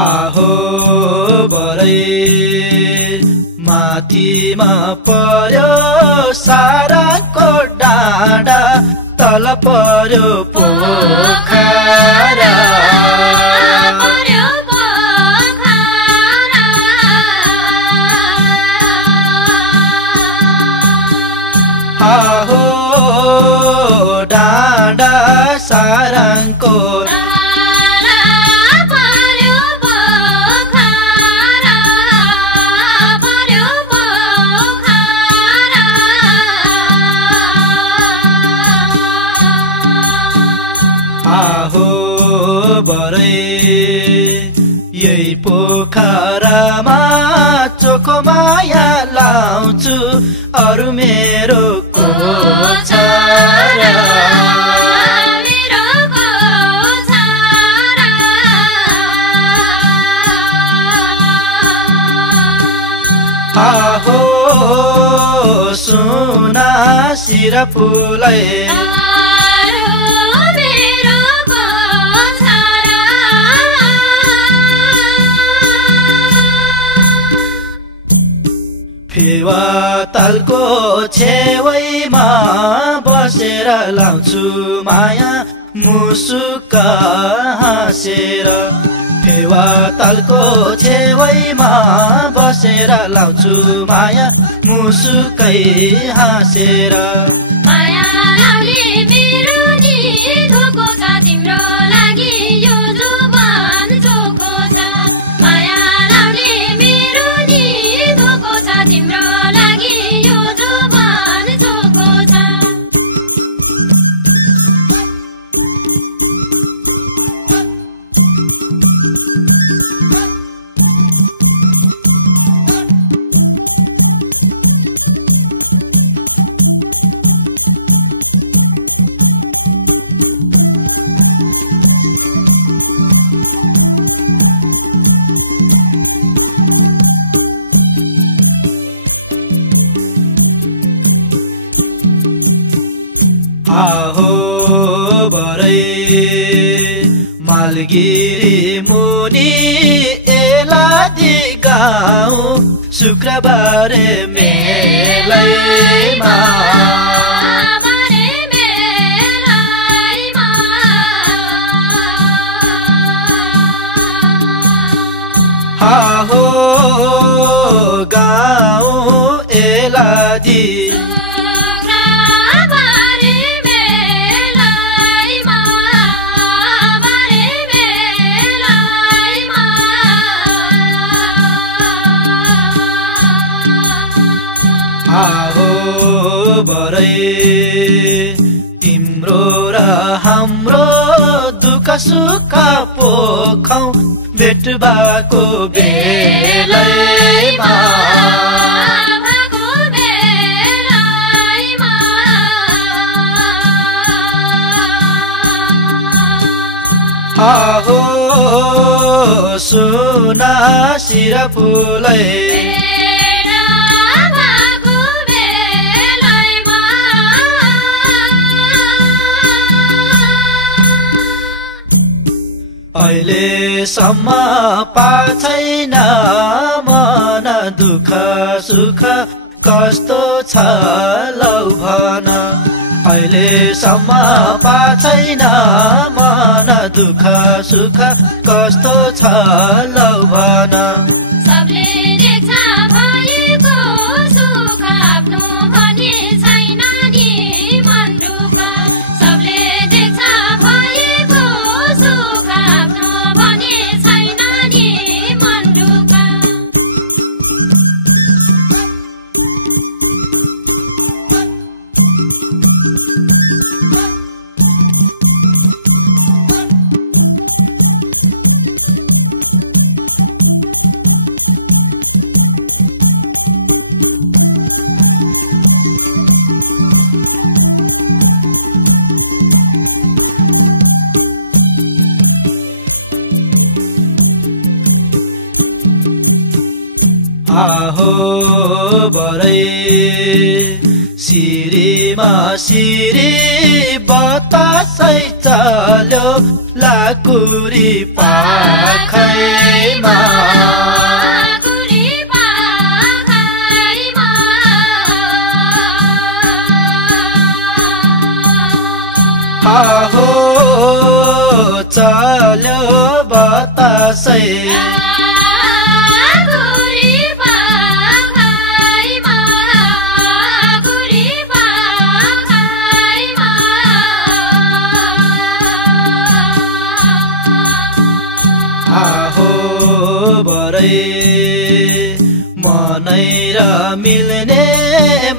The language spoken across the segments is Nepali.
आहो बरै माथिमा पर्यो साराको डाँडा तल पर्यो पोखरा आहो डाँडा साराको आहो बरै यही पोखरामा चोखो माया लाउँछु अरु मेरो को छ र आहो सुना सिर फुलै फेवा तालको छेउमा बसेर लाउँछु माया मुसुक हाँसेर फेवा तालको छेउमा बसेर लाउँछु माया मुसुकै हाँसेर माया लाउने मेरो नि धोको छ तिम्रो लागि यो जुबान चोखो छ माया लाउने मेरो नि धोको छ तिम्रो लागि यो जुबान चोखो छ आहो बरै मालगिरी मुनि एलादी गाउँ शुक्रबार मेलैमा आहो गाउँ एलादी आहो बरै तिम्रो र हाम्रो दुःख सुख पोखौं भेट भएको बेलैमा आहो सुना सिर फुलै अहिलेसम्म पाछैन मन दुःख सुख कस्तो छ लौ भन अहिलेसम्म पाछैन मन दुःख सुख कस्तो छ लौ भन सबले देख्छ भएको सुख आफ्नो भने छैन नि मन दुःख सबले देख्छ भएको सुख आफ्नो भने छैन नि मन दुःख आहो बरै सिरीमा सिरी बतासै छ चल्यो लाकुरी पाखैमा हो चल्यो बतासै मनै र मिल्ने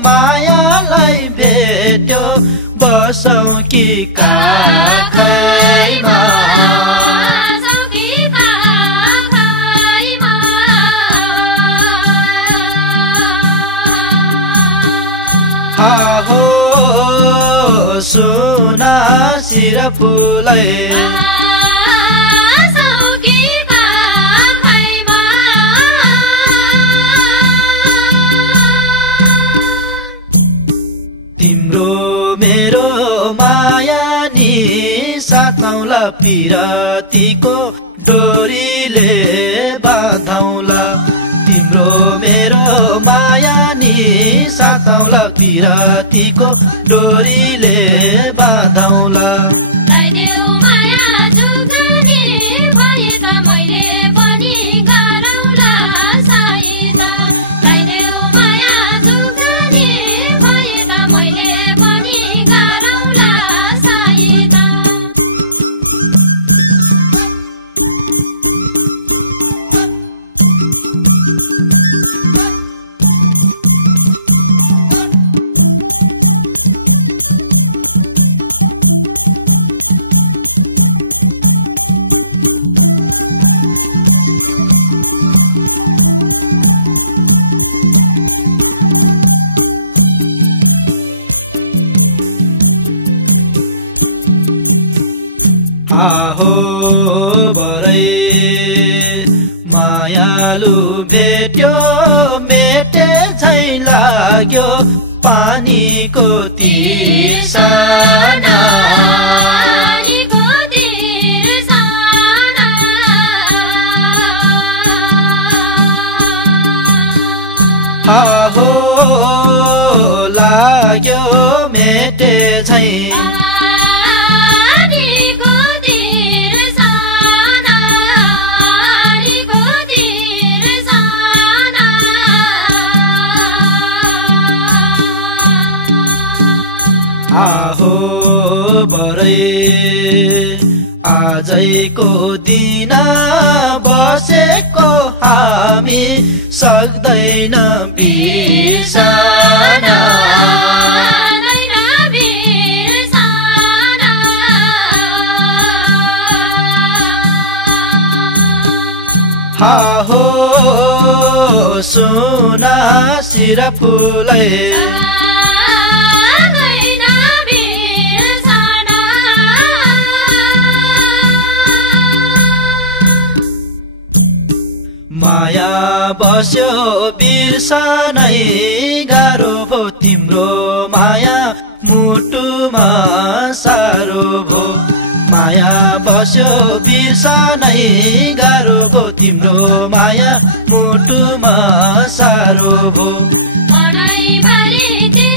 मायालाई भेट्यो बसौँ कि काखैमा हो सुना शिर फुलै मेरो माया नि साथौला पिरतीको डोरीले बाँधौला तिम्रो मेरो माया नि साथौला पिरतीको डोरीले बाँधौला हो बरै मायालु भेट्यो मेटे झै लाग्यो पानीको तिर्सना हो लाग्यो मेटे झै हो बरै आजैको दिन बसेको हामी सक्दैन बिर्सन हो सुना शिर फुलै माया बस्यो बिर्सनै गाह्रो भो तिम्रो माया मुटुमा सारो भो माया बस्यो बिर्सनै गाह्रो भो तिम्रो माया मुटुमा सारो भो मनैभरि